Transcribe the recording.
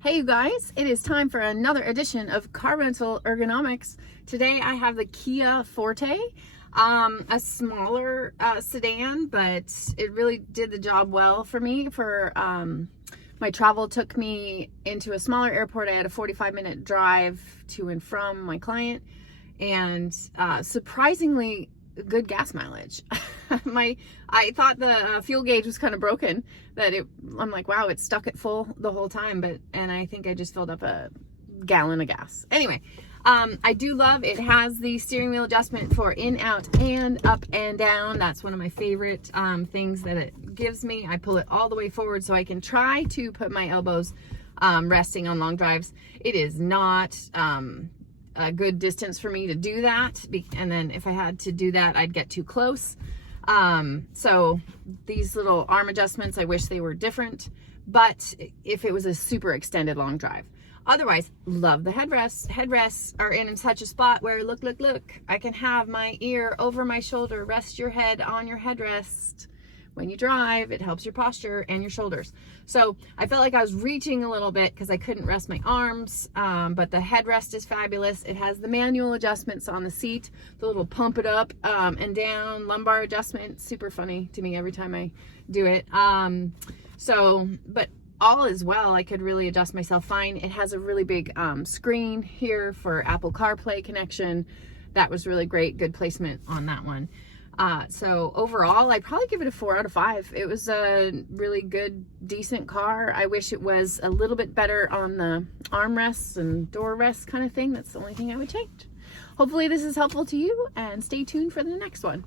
Hey you guys, it is time for another edition of Car Rental Ergonomics. Today I have the Kia Forte, a smaller sedan, but it really did the job well for me. My travel took me into a smaller airport. I had a 45-minute drive to and from my client, and surprisingly good gas mileage. I thought the fuel gauge was kind of broken, I'm like, wow, it's stuck at full the whole time, and I think I just filled up a gallon of gas. Anyway, I do love it has the steering wheel adjustment for in, out, and up and down. That's one of my favorite things that it gives me. I pull it all the way forward so I can try to put my elbows resting on long drives. It is not a good distance for me to do that, and then if I had to do that, I'd get too close. So these little arm adjustments, I wish they were different, but if it was a super extended long drive. Otherwise, love the headrests. Headrests are in such a spot where look, I can have my ear over my shoulder, rest your head on your headrest. When you drive, it helps your posture and your shoulders. So I felt like I was reaching a little bit because I couldn't rest my arms, but the headrest is fabulous. It has the manual adjustments on the seat, the little pump it up and down lumbar adjustment. Super funny to me every time I do it. But all is well. I could really adjust myself fine. It has a really big screen here for Apple CarPlay connection. That was really great. Good placement on that one. So overall, I'd probably give it a 4 out of 5. It was a really good, decent car. I wish it was a little bit better on the armrests and door rests kind of thing. That's the only thing I would change. Hopefully this is helpful to you, and stay tuned for the next one.